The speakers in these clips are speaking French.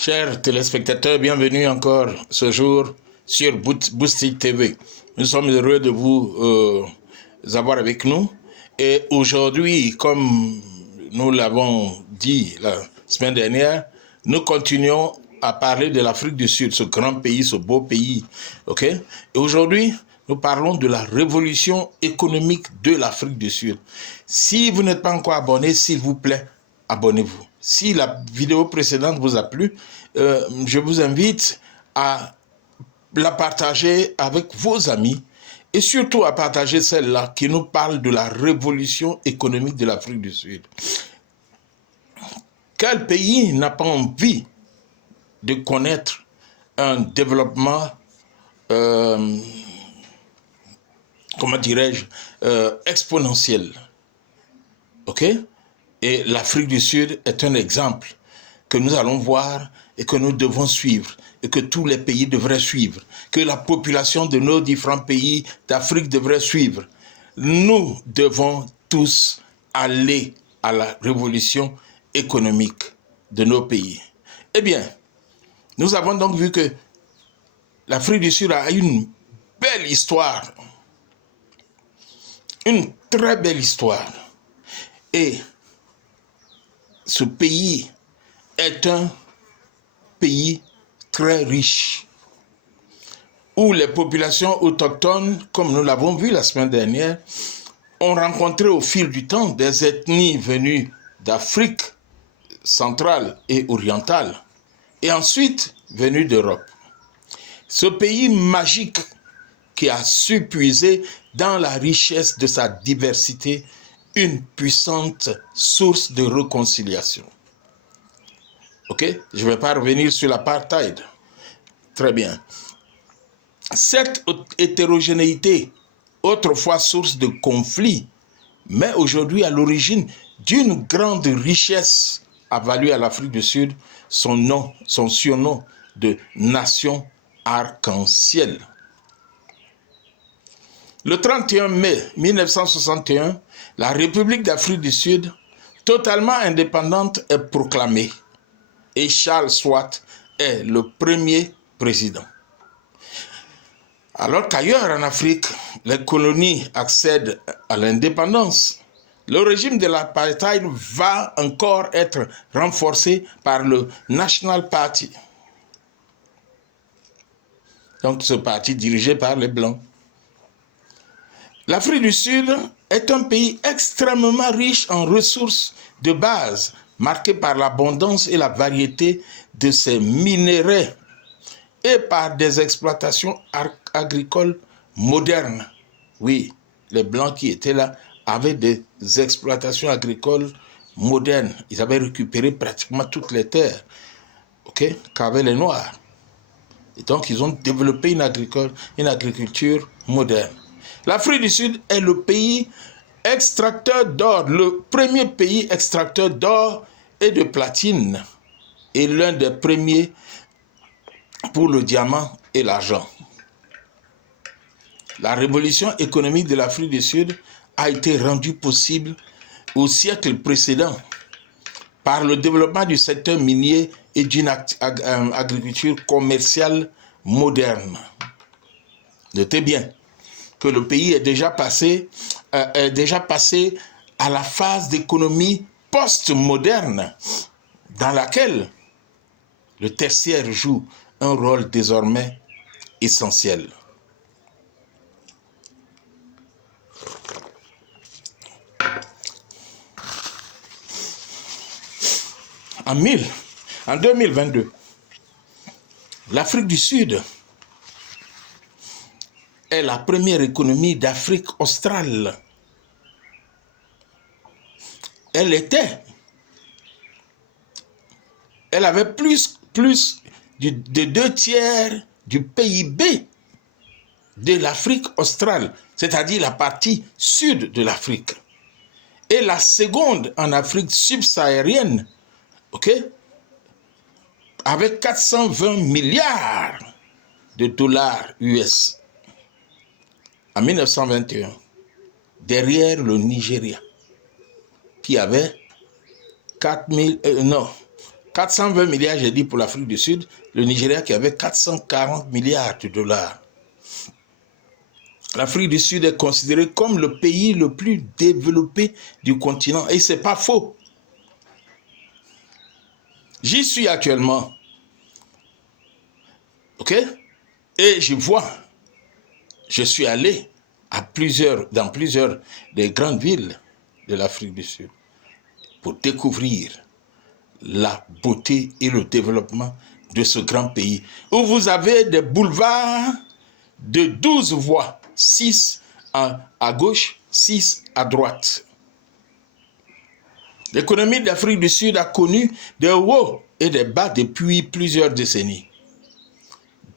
Chers téléspectateurs, bienvenue encore ce jour sur Boostic TV. Nous sommes heureux de vous avoir avec nous. Et aujourd'hui, comme nous l'avons dit la semaine dernière, nous continuons à parler de l'Afrique du Sud, ce grand pays, ce beau pays. Ok? Et aujourd'hui, nous parlons de la révolution économique de l'Afrique du Sud. Si vous n'êtes pas encore abonné, s'il vous plaît, abonnez-vous. Si la vidéo précédente vous a plu, je vous invite à la partager avec vos amis et surtout à partager celle-là qui nous parle de la révolution économique de l'Afrique du Sud. Quel pays n'a pas envie de connaître un développement, comment dirais-je, exponentiel? Ok? Et l'Afrique du Sud est un exemple que nous allons voir et que nous devons suivre et que tous les pays devraient suivre, que la population de nos différents pays d'Afrique devrait suivre. Nous devons tous aller à la révolution économique de nos pays. Eh bien, nous avons donc vu que l'Afrique du Sud a une belle histoire, une très belle histoire. Et ce pays est un pays très riche, où les populations autochtones, comme nous l'avons vu la semaine dernière, ont rencontré au fil du temps des ethnies venues d'Afrique centrale et orientale, et ensuite venues d'Europe. Ce pays magique qui a su puiser dans la richesse de sa diversité une puissante source de réconciliation. Ok? Je ne vais pas revenir sur l'apartheid. Très bien. Cette hétérogénéité, autrefois source de conflits, mais aujourd'hui à l'origine d'une grande richesse, a valu à l'Afrique du Sud son surnom de nation arc-en-ciel. Le 31 mai 1961, la République d'Afrique du Sud, totalement indépendante, est proclamée. Et Charles Swart est le premier président. Alors qu'ailleurs en Afrique, les colonies accèdent à l'indépendance, le régime de l'apartheid va encore être renforcé par le National Party. Donc ce parti dirigé par les Blancs. L'Afrique du Sud est un pays extrêmement riche en ressources de base, marqué par l'abondance et la variété de ses minéraux et par des exploitations agricoles modernes. Oui, les Blancs qui étaient là avaient des exploitations agricoles modernes. Ils avaient récupéré pratiquement toutes les terres qu'avaient les Noirs. Et donc, ils ont développé une agriculture moderne. L'Afrique du Sud est le pays extracteur d'or, le premier pays extracteur d'or et de platine, et l'un des premiers pour le diamant et l'argent. La révolution économique de l'Afrique du Sud a été rendue possible au siècle précédent par le développement du secteur minier et d'une agriculture commerciale moderne. Notez bien que le pays est déjà passé à la phase d'économie post-moderne dans laquelle le tertiaire joue un rôle désormais essentiel. En 2022, l'Afrique du Sud est la première économie d'Afrique australe. Elle avait plus de 2/3 du PIB de l'Afrique australe, c'est-à-dire la partie sud de l'Afrique. Et la seconde en Afrique subsaharienne, avec 420 milliards de dollars US en 1921, derrière le Nigeria, qui avait 420 milliards, j'ai dit, pour l'Afrique du Sud. Le Nigeria qui avait 440 milliards de dollars. L'Afrique du Sud est considérée comme le pays le plus développé du continent. Et ce n'est pas faux. J'y suis actuellement. OK? Et je vois, je suis allé dans plusieurs des grandes villes de l'Afrique du Sud pour découvrir la beauté et le développement de ce grand pays, où vous avez des boulevards de 12 voies, 6 à gauche, 6 à droite. L'économie de l'Afrique du Sud a connu des hauts et des bas depuis plusieurs décennies.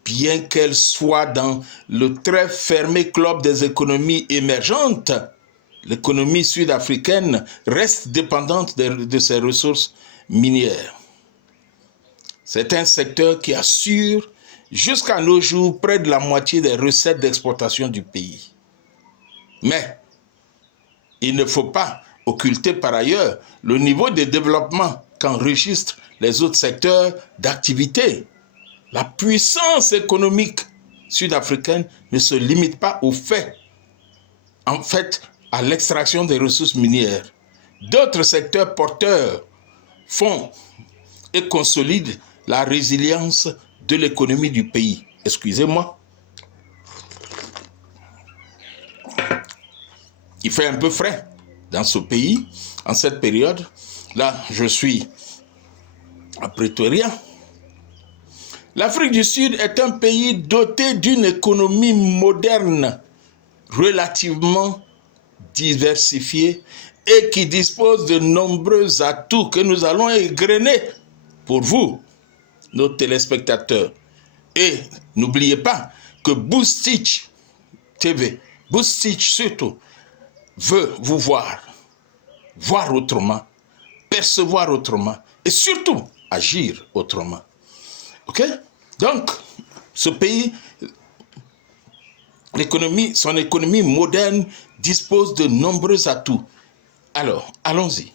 Bien qu'elle soit dans le très fermé club des économies émergentes, l'économie sud-africaine reste dépendante de ses ressources minières. C'est un secteur qui assure jusqu'à nos jours près de la moitié des recettes d'exportation du pays. Mais il ne faut pas occulter par ailleurs le niveau de développement qu'enregistrent les autres secteurs d'activité. La puissance économique sud-africaine ne se limite pas à l'extraction des ressources minières. D'autres secteurs porteurs font et consolident la résilience de l'économie du pays. Excusez-moi. Il fait un peu frais dans ce pays en cette période. Là, je suis à Pretoria. L'Afrique du Sud est un pays doté d'une économie moderne, relativement diversifiée et qui dispose de nombreux atouts que nous allons égrener pour vous, nos téléspectateurs. Et n'oubliez pas que Boostich TV, Boostich surtout, veut vous voir autrement, percevoir autrement et surtout agir autrement. OK? Donc, ce pays, son économie moderne dispose de nombreux atouts. Alors, allons-y.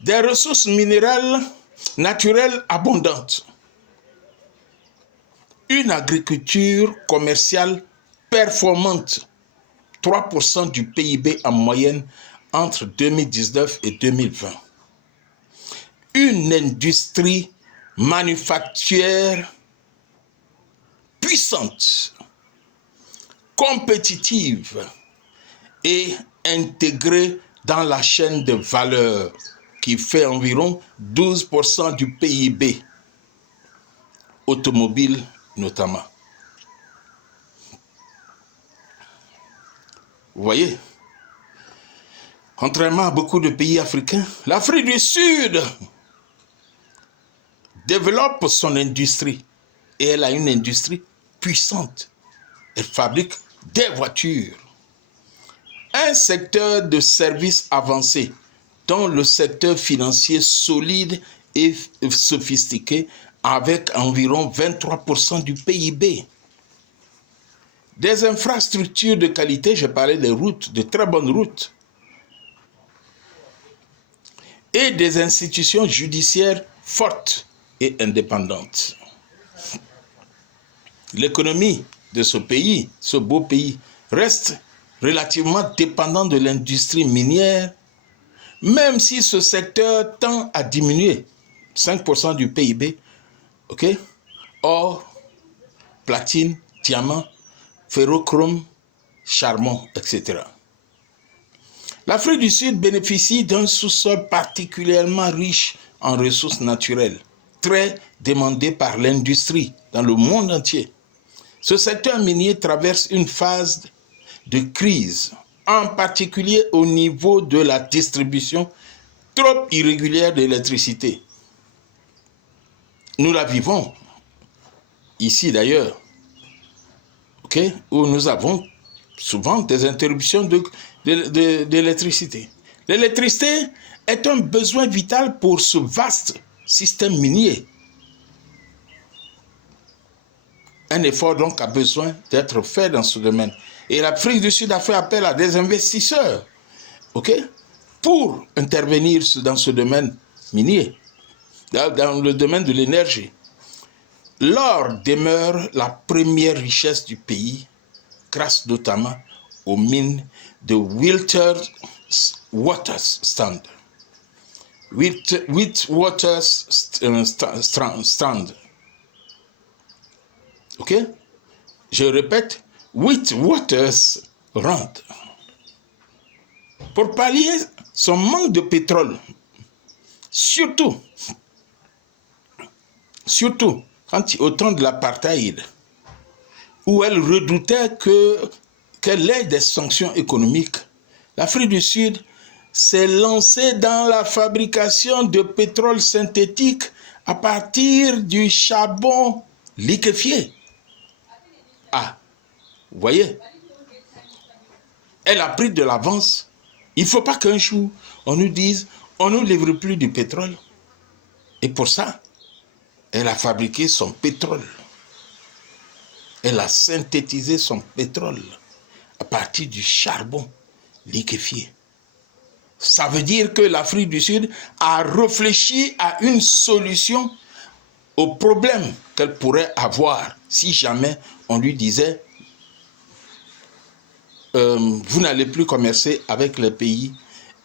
Des ressources minérales naturelles abondantes. Une agriculture commerciale performante. 3% du PIB en moyenne entre 2019 et 2020. Une industrie manufacturière puissante, compétitive et intégrée dans la chaîne de valeur qui fait environ 12% du PIB, automobile notamment. Vous voyez, contrairement à beaucoup de pays africains, l'Afrique du Sud développe son industrie et elle a une industrie puissante. Elle fabrique des voitures. Un secteur de services avancés dont le secteur financier solide et sophistiqué avec environ 23% du PIB. Des infrastructures de qualité, j'ai parlé des routes, de très bonnes routes. Et des institutions judiciaires fortes et indépendante. L'économie de ce pays, ce beau pays, reste relativement dépendante de l'industrie minière, même si ce secteur tend à diminuer. 5% du PIB, ok? Or, platine, diamant, ferrochrome, charbon, etc. L'Afrique du Sud bénéficie d'un sous-sol particulièrement riche en ressources naturelles, très demandé par l'industrie dans le monde entier. Ce secteur minier traverse une phase de crise, en particulier au niveau de la distribution trop irrégulière de l'électricité. Nous la vivons ici d'ailleurs, okay, où nous avons souvent des interruptions d'électricité. L'électricité est un besoin vital pour ce vaste système minier. Un effort donc a besoin d'être fait dans ce domaine. Et l'Afrique du Sud a fait appel à des investisseurs, ok, pour intervenir dans ce domaine minier. dans le domaine de l'énergie. L'or demeure la première richesse du pays, grâce notamment aux mines de Witwatersrand. Witwatersrand. Ok? Je répète, Witwatersrand. Pour pallier son manque de pétrole, surtout au temps de l'apartheid, où elle redoutait qu'elle ait des sanctions économiques, l'Afrique du Sud s'est lancée dans la fabrication de pétrole synthétique à partir du charbon liquéfié. Ah, vous voyez, elle a pris de l'avance. Il ne faut pas qu'un jour, on nous dise, on ne nous livre plus du pétrole. Et pour ça, elle a fabriqué son pétrole. Elle a synthétisé son pétrole à partir du charbon liquéfié. Ça veut dire que l'Afrique du Sud a réfléchi à une solution au problème qu'elle pourrait avoir si jamais on lui disait vous n'allez plus commercer avec les pays,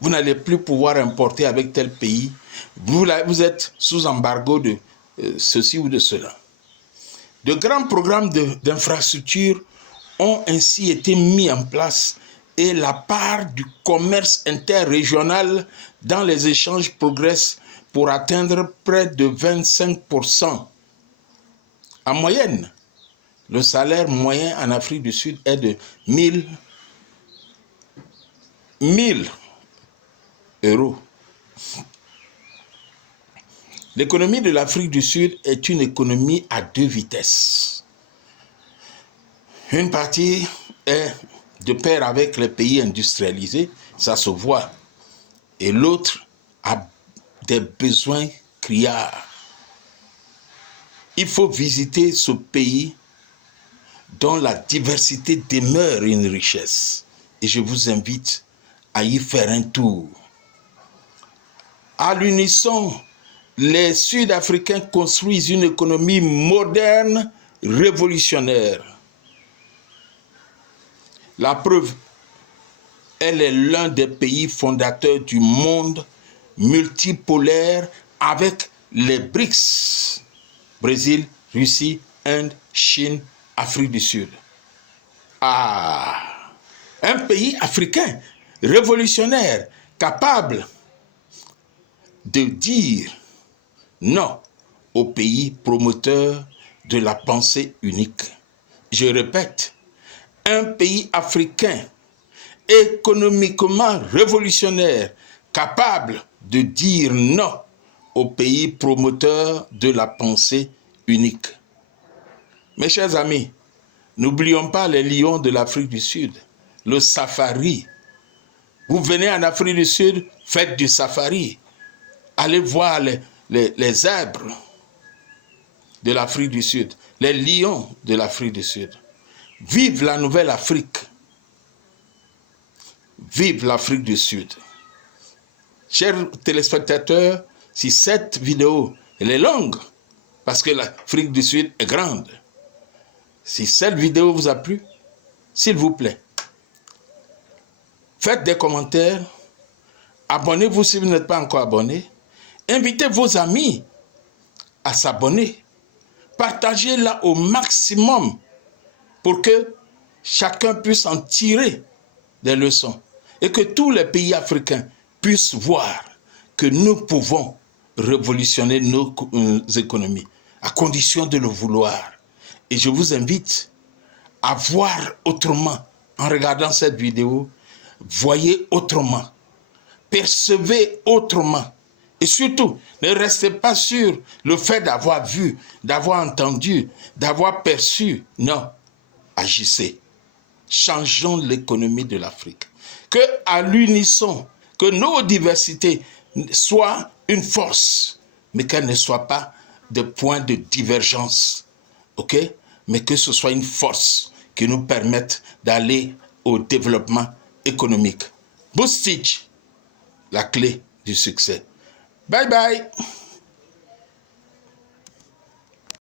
vous n'allez plus pouvoir importer avec tel pays, vous êtes sous embargo de ceci ou de cela. De grands programmes d'infrastructures ont ainsi été mis en place et la part du commerce interrégional dans les échanges progresse pour atteindre près de 25%. En moyenne, le salaire moyen en Afrique du Sud est de 1000 euros. L'économie de l'Afrique du Sud est une économie à deux vitesses. Une partie est de pair avec les pays industrialisés, ça se voit. Et l'autre a des besoins criards. Il faut visiter ce pays dont la diversité demeure une richesse. Et je vous invite à y faire un tour. À l'unisson, les Sud-Africains construisent une économie moderne, révolutionnaire. La preuve, elle est l'un des pays fondateurs du monde multipolaire avec les BRICS. Brésil, Russie, Inde, Chine, Afrique du Sud. Ah, un pays africain révolutionnaire, capable de dire non au pays promoteur de la pensée unique. Je répète, un pays africain économiquement révolutionnaire, capable de dire non au pays promoteur de la pensée unique. Mes chers amis, n'oublions pas les lions de l'Afrique du Sud, le safari. Vous venez en Afrique du Sud, faites du safari. Allez voir les zèbres de l'Afrique du Sud, les lions de l'Afrique du Sud. Vive la nouvelle Afrique. Vive l'Afrique du Sud. Chers téléspectateurs, si cette vidéo elle est longue, parce que l'Afrique du Sud est grande, si cette vidéo vous a plu, s'il vous plaît, faites des commentaires, abonnez-vous si vous n'êtes pas encore abonné, invitez vos amis à s'abonner, partagez-la au maximum pour que chacun puisse en tirer des leçons et que tous les pays africains puissent voir que nous pouvons révolutionner nos économies à condition de le vouloir. Et je vous invite à voir autrement en regardant cette vidéo. Voyez autrement, percevez autrement et surtout ne restez pas sur le fait d'avoir vu, d'avoir entendu, d'avoir perçu. Non, agissez. Changeons l'économie de l'Afrique. Que à l'unisson, que nos diversités soient une force, mais qu'elles ne soient pas des points de divergence. Ok? Mais que ce soit une force qui nous permette d'aller au développement économique. Boostage, la clé du succès. Bye bye.